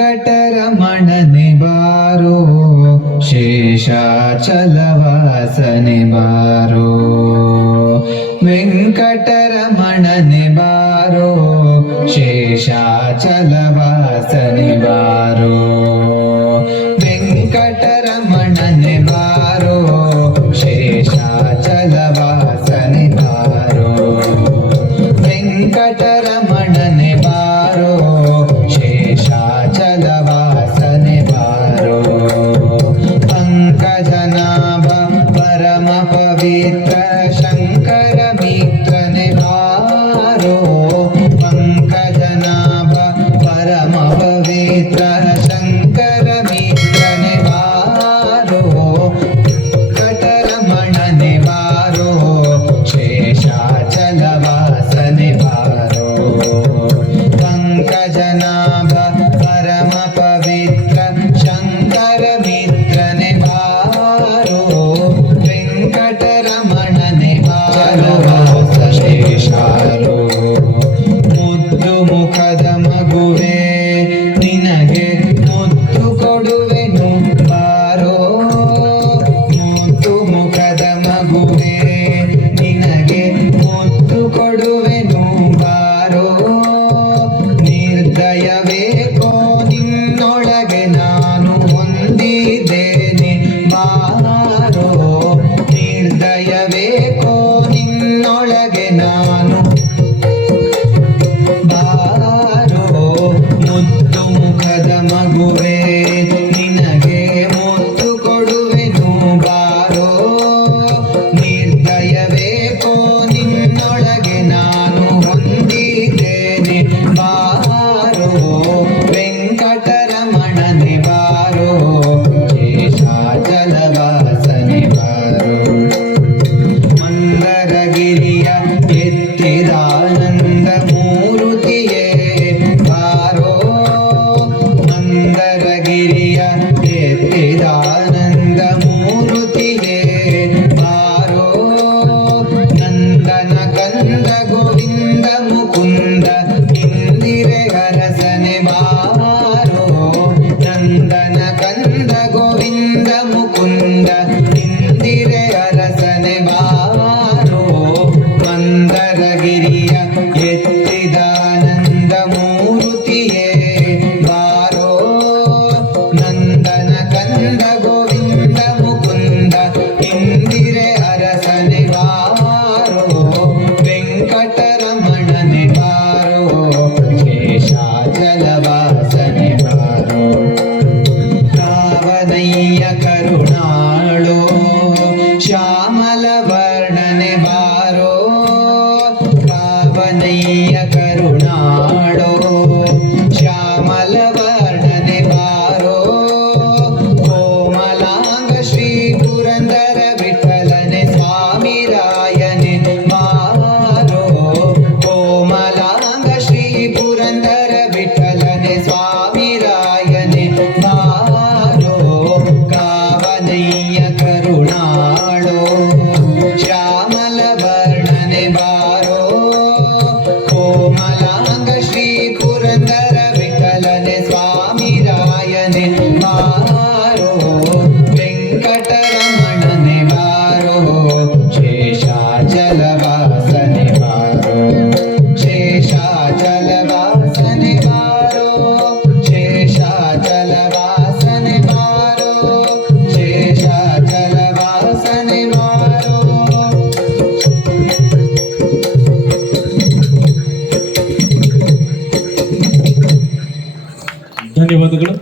ವೆಂಕಟರಮಣನೆ ಬಾರೋ ಶೇಷಾಚಲವಾಸನೆ ಬಾರೋ ವೆಂಕಟರಮಣನೆ ಬಾರೋ ಶೇಷಾಚಲವಾಸನೆ ಬಾರೋ ವೆಂಕಟರಮಣನೆ ಬಾರೋ ಶೇಷಾಚಲವಾಸನೆ ಬಾರೋ ವೆಂಕಟರಮಣನೆ ಬಾರೋ ಶೇಷಾಚಲವಾಸನೆ ಬಾರೋ ಪಂಕಜನಾಭ ಪರಮ ಪವಿತ್ರ ಶಂಕರ ಮಿತ್ರನೆ ಬಾರೋ ಪಂಕಜನಾಭ ಪರಮ ಪವಿತ್ರ ಶಂಕರ ಮಿತ್ರನೆ ಬಾರೋ ವೆಂಕಟರಮಣನೆ ಬಾರೋ ಶೇಷಾಚಲವಾಸನೆ ಬಾರೋ ಪಂಕಜನಾಭ ಪರಮ ಪವಿತ್ರ ಶಂಕರ ಮಿತ್ರನೆ ಬಾರೋ ವೆಂಕಟರಮಣನೆ ಬಾರೋ ಶೇಷಾರೋ ಮುದ್ದು ಮುಖದ ಮಗುವೆ ನಿನಗೆ ಮುದ್ದು ಕೊಡುವೆನು ಬಾರೋ ಮುದ್ದು ಮುಖದ ಮಗುವೆ ನಿನಗೆ ಮುದ್ದು ಕೊಡುವೆನು ಬಾರೋ ನಿರ್ದಯವೇಕೋ ನಿನ್ನೊಳಗೆ ನಾನು ಹೊಂದಿದ್ದೇನೆ ಬಾರೋ ನಿರ್ದಯವೇಕೋ ನಿನ್ನೊಳಗೆ ನಾನು ಬಾರೋ ಮುದ್ದು ಮುಖದ ಮಗುವೆ ನಿನಗೆ ಮುದ್ದು ಕೊಡುವೆನು ಬಾರೋ ನಿರ್ದಯವೇಕೋ ನಿನ್ನೊಳಗೆ ನಾನು ಹೊಂದಿದ್ದೇನೆ ಬಾರೋ ವೆಂಕಟರಮಣನೆ ಬಾರೋ ಶೇಷಾಚಲವಾಸನೆ ಬಾರೋ ಮಂದರಗಿರಿಯ ಎತ್ತಿದಾನಂದ ಮೂರುತಿಯೇ ಬಾರೋ ಮಂದರಗಿರಿಯ ಎತ್ತಿದಾನಂದ ಮೂರುತಿಯೇ ಬಾರೋ ನಂದನ ಕಂದ ಗೋವಿಂದ ಮುಕುಂದ ಇಂದಿರೆ ಅರಸನೆ ಬಾರೋ ನಂದನ ಕಂದ ಗೋವಿಂದ ಮುಕುಂದ ಇಂದಿರೆ ಅರಸನೆ ಬಾರೋ ಮಂದರಗಿರಿಯ ಎತ್ತಿದಾನಂದ ಮೂರುತಿಯೇ ಬಾರೋ ನಂದನ ಕಂದ ಗೋವಿಂದ ಮುಕುಂದ ಇಂದಿರೆ ಅರಸನೆ ಬಾರೋ ವೆಂಕಟರಮಣನೆ ಬಾರೋ ಶೇಷಾಚಲವಾಸನೆ ಬಾರೋ ಕಾವನಯ್ಯ ಕರುಣಾಳೋ ಶ್ಯಾಮಲ ವರ್ಣನೆ ಬಾರೋ ಕಾವನಯ್ಯ ಕರುಣಾಳೋ ಶ್ಯಾಮಲ ವರ್ಣನೆ ಬಾರೋ ಕೋಮಲಾಂಗ ಶ್ರೀ ಪುರಂದರ ವಿಠಲನೆ ಸ್ವಾಮಿ ರಾಯನೆ ಬಾರೋ ಕೋಮಲಾಂಗ ಶ್ರೀ ಪುರಂದರ ವಿಠಲನೆ ಸ್ವಾಮಿ ರಾಯನೆ ಬಾರೋ ಕಾವನಯ್ಯ ಕರುಣಾಳೋ ಶ್ಯಾಮಲ ವರ್ಣನೆ ಬಾರೋ ಕೋಮಲಾಂಗ ಶ್ರೀ ಪುರಂದರ ವಿಠಲನೆ ಸ್ವಾಮಿ ರಾಯನೆ ಬಾರೋ ವೆಂಕಟರಮಣನೆ ಬಾರೋ ಶೇಷಾಚಲವಾಸನೆ ಬಾರೋ ಶೇಷಾಚಲವಾಸನೆ ಬಾರೋ ಶೇಷಾಚಲವಾಸನೆ ಬಾರೋ ಶೇಷಾಚಲವಾಸನೆ ಬಾರೋ ಧನ್ಯವಾದಗಳು.